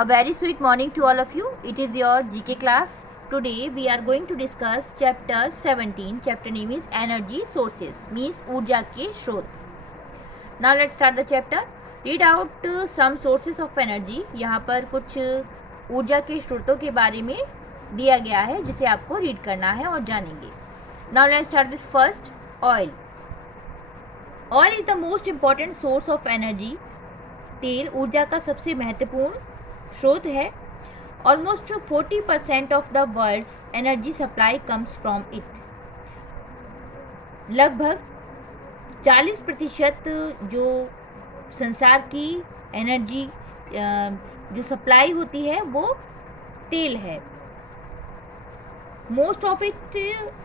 A very sweet morning to all of you. It is your GK class. Today we are going to discuss chapter 17. Chapter name is Energy Sources, means ऊर्जा के स्रोत. Now let's start the chapter. Read out some sources of energy. यहाँ पर कुछ ऊर्जा के स्रोतों के बारे में दिया गया है जिसे आपको रीड करना है और जानेंगे. Now let's start with first oil. Oil is the most important source of energy. तेल ऊर्जा का सबसे महत्वपूर्ण स्रोत है. Almost 40% of the world's energy supply comes from it. लगभग 40% जो संसार की एनर्जी जो सप्लाई होती है वो तेल है. Most of it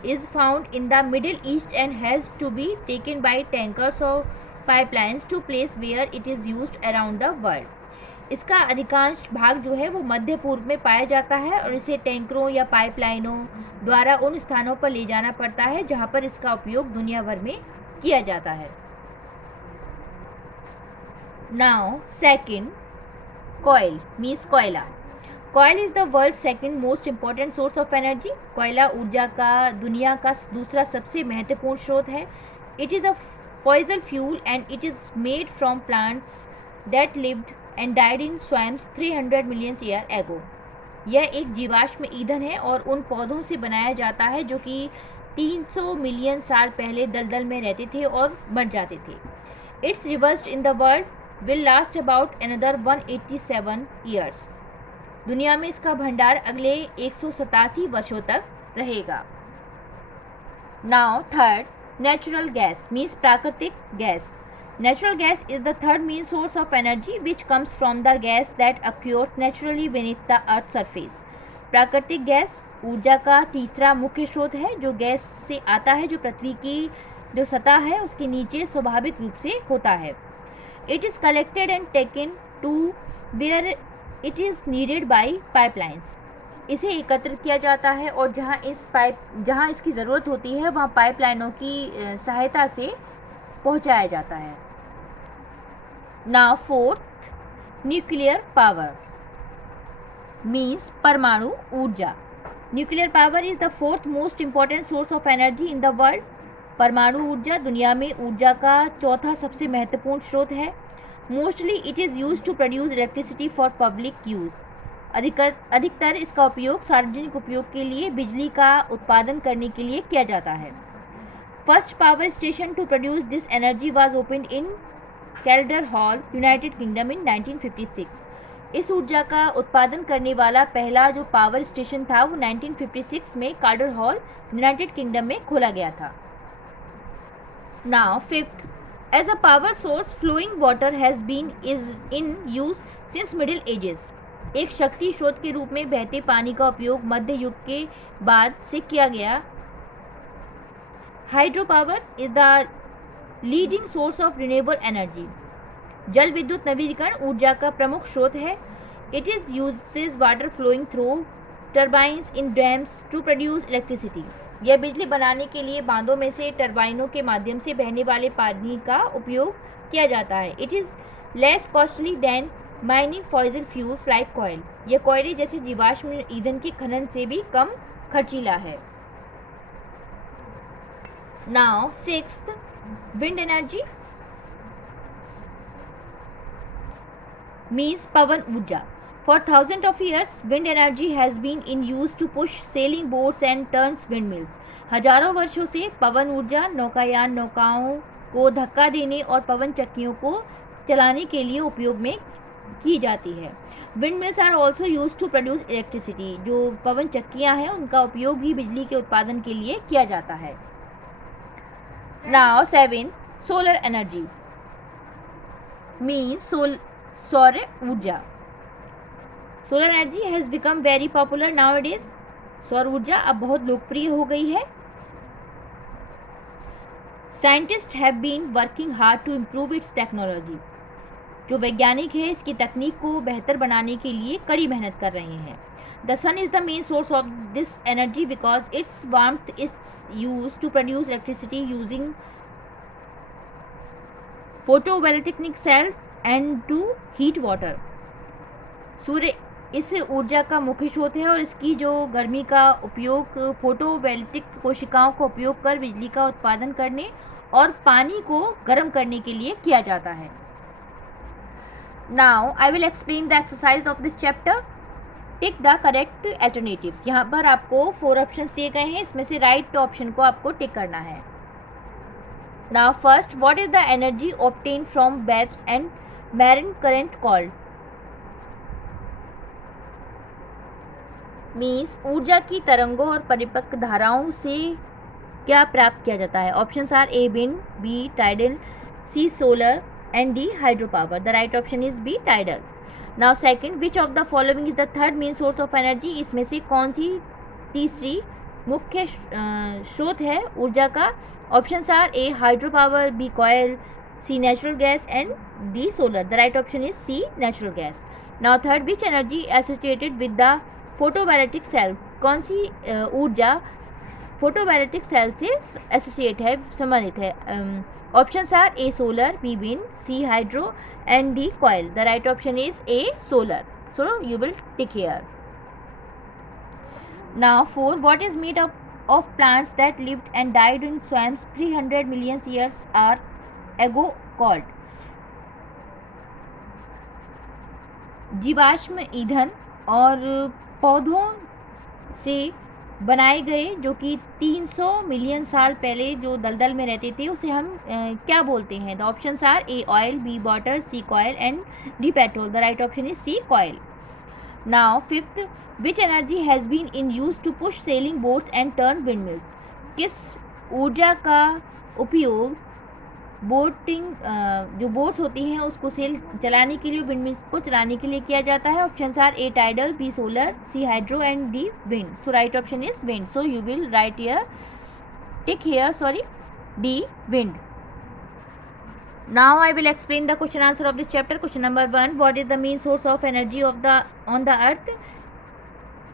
is found in the middle east and has to be taken by tankers और pipelines to place where it is used around the world. इसका अधिकांश भाग जो है वो मध्य पूर्व में पाया जाता है और इसे टैंकरों या पाइपलाइनों द्वारा उन स्थानों पर ले जाना पड़ता है जहां पर इसका उपयोग दुनिया भर में किया जाता है. नाउ सेकंड, कोयल मीन्स कोयला. Coal is the world second most important source of energy. कोयला ऊर्जा का दुनिया का दूसरा सबसे महत्वपूर्ण स्रोत है. It is a fossil fuel and it is made from plants that lived and died in swamps 300 million year ago. यह एक जीवाश्म ईंधन है और उन पौधों से बनाया जाता है जो कि 300 मिलियन साल पहले दलदल में रहते थे और मर जाते थे. It's reversed in the world will last about another 187 years. दुनिया में इसका भंडार अगले 187 वर्षों तक रहेगा. Now third, natural gas means प्राकृतिक gas. Natural gas is the third main source of energy which comes from the gas that occurs naturally beneath the earth's surface. प्राकृतिक गैस ऊर्जा का तीसरा मुख्य स्रोत है जो गैस से आता है जो पृथ्वी की जो सतह है उसके नीचे स्वाभाविक रूप से होता है. It is collected and taken to where it is needed by pipelines. इसे एकत्र किया जाता है और जहाँ इसकी ज़रूरत होती है वहाँ पाइपलाइनों की सहायता से पहुँचाया जाता है. Now fourth, nuclear power means परमाणु ऊर्जा. Nuclear power is the fourth most important source of energy in the world. परमाणु ऊर्जा दुनिया में ऊर्जा का चौथा सबसे महत्वपूर्ण स्रोत है. Mostly it is use to produce electricity for public use. अधिकतर इसका उपयोग सार्वजनिक उपयोग के लिए बिजली का उत्पादन करने के लिए किया जाता है. First power station to produce this energy was opened in Calder Hall, United Kingdom in 1956. इस ऊर्जा का उत्पादन करने वाला पहला जो पावर स्टेशन था वो 1956 में कैल्डर हॉल, यूनाइटेड किंगडम में खोला गया था. Now fifth, as a power source flowing water has been is in use since middle ages. एक शक्ति स्रोत के रूप में बहते पानी का उपयोग मध्य युग के बाद से किया गया. Hydro power is the leading source of renewable energy. जल विद्युत नवीकरण ऊर्जा का प्रमुख स्रोत है. It is uses water flowing through turbines in dams to produce electricity. यह बिजली बनाने के लिए बांधों में से टर्बाइनों के माध्यम से बहने वाले पानी का उपयोग किया जाता है. It is less costly than mining fossil fuels like coal. यह कोयले जैसे जीवाश्म ईंधन के खनन से भी कम खर्चीला है. Now sixth, wind energy means पवन ऊर्जा. For thousand of years wind energy has been in use to push sailing boats and turns windmills. हजारों वर्षों से पवन ऊर्जा नौकायान नौकाओं को धक्का देने और पवन चक्कियों को चलाने के लिए उपयोग में की जाती है. Windmills are also use to produce electricity. जो पवन चक्कियाँ हैं उनका उपयोग भी बिजली के उत्पादन के लिए किया जाता है. Now 7, solar energy means सौर ऊर्जा. Solar energy has become very popular nowadays. सौर ऊर्जा अब बहुत लोकप्रिय हो गई है. Scientists have been working hard to improve its technology. जो वैज्ञानिक हैं इसकी तकनीक को बेहतर बनाने के लिए कड़ी मेहनत कर रहे हैं. The sun is the main source of this energy because its warmth is used to produce electricity using photovoltaic cells and to heat water. सूर्य इस ऊर्जा का मुख्य स्रोत है और इसकी जो गर्मी का उपयोग फोटोवोल्टिक कोशिकाओं का उपयोग कर बिजली का उत्पादन करने और पानी को गर्म करने के लिए किया जाता है। Now I will explain the exercise of this chapter. Tick the correct alternatives. यहाँ पर आपको 4 ऑप्शंस दिए गए हैं, इसमें से राइट ऑप्शन को आपको टिक करना है। Now first, what is the energy obtained from waves and marine current called? Means ऊर्जा की तरंगों और परिपक्व धाराओं से क्या प्राप्त किया जाता है? Options are A wind, B tidal, C solar and D hydro power. The right option is B tidal. Now second, which of the following is the third main source of energy? इसमें से कौन सी तीसरी मुख्य स्रोत है ऊर्जा का? Options are A hydro power, B coal, C natural gas and D solar. The right option is C natural gas. Now third, which energy associated with the photovoltaic cell? कौन सी ऊर्जा फोटोवोल्टिक सेल से associate है, संबंधित है? Options are A solar, B wind, C hydro and D coal. The right option is A solar. So you will tick here. Now 4, what is made up of plants that lived and died in swamps 300 million years are ago called? जीवाश्म ईंधन और पौधों से बनाए गए जो कि 300 million साल पहले जो दलदल में रहते थे उसे हम क्या बोलते हैं? The options are A oil, B water, C coal and D petrol. The right option is C coal. Now fifth, which energy has been in use to push sailing boats and turn windmills? किस ऊर्जा का उपयोग boating जो boats होती हैं उसको cell चलाने के लिए, विंडमिल्स को चलाने के लिए किया जाता है? Options are A tidal, B solar, C hydro and D wind. So right option is wind. So you will write here, tick here, sorry, D wind. Now I will explain the question answer of this chapter. Question number 1, what is the main source of energy of the on the earth?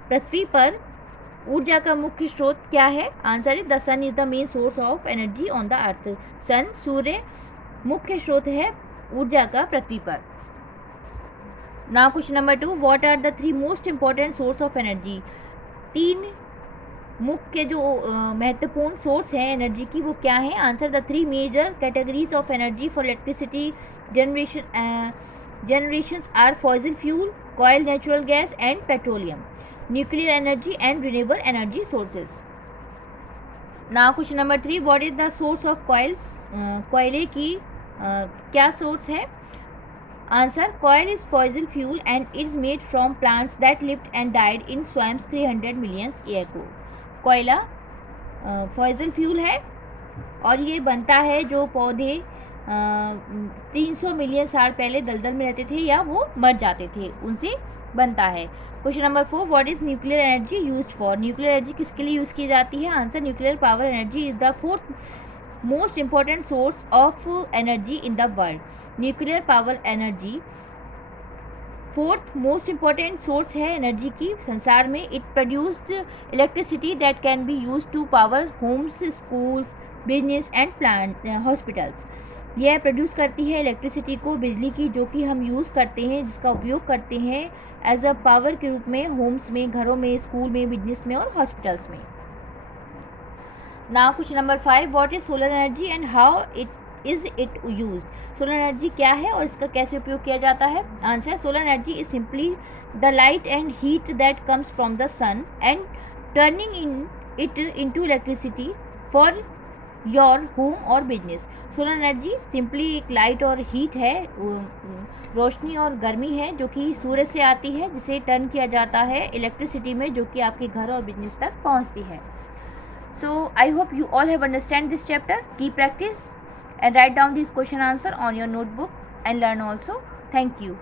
पृथ्वी पर ऊर्जा का मुख्य स्रोत क्या है? Answer is the sun is the main source of energy on the earth. Sun, सूर्य, मुख्य स्रोत है ऊर्जा का पृथ्वी पर. Now question number 2, what are the 3 most important source of energy? 3 मुख्य जो महत्वपूर्ण सोर्स है एनर्जी की वो क्या है? Answer, the 3 major categories of energy for electricity generations are fossil fuel, coal natural gas and petroleum, nuclear energy and renewable energy sources. Now question number 3, what is the source of coals? कोयले की क्या source है? Answer, coal is fossil fuel and is made from plants that lived and died in swamps 300 million year ago. कोयला fossil fuel है और ये बनता है जो पौधे 300 मिलियन साल पहले दलदल में रहते थे या वो मर जाते थे उनसे बनता है. Question number 4, what is nuclear energy used for? Nuclear energy किसके लिए यूज़ की जाती है? Answer, nuclear power energy is the 4th most important source of energy in the world. Nuclear power energy 4th most important source है energy की संसार में. It produced electricity that can be use to power homes, schools, business and plant, hospitals. यह produce करती है electricity को, बिजली की, जो कि हम यूज़ करते हैं, जिसका उपयोग करते हैं एज अ पावर के रूप में होम्स में, घरों में, स्कूल में, बिजनेस में और हॉस्पिटल्स में. Now question number 5, what is solar energy and how is it use? Solar energy क्या है और इसका कैसे उपयोग किया जाता है? Answer, solar energy is simply the light and heat that comes from the sun and turning in it into electricity for your home और बिजनेस. सोलर एनर्जी सिंपली एक लाइट और हीट है, रोशनी और गर्मी है जो कि सूर्य से आती है, जिसे टर्न किया जाता है इलेक्ट्रिसिटी में, जो कि आपके घर और बिजनेस तक पहुंचती है. So I hope you all have understand this chapter. Keep practice and write down these question answer on your notebook and learn also. Thank you.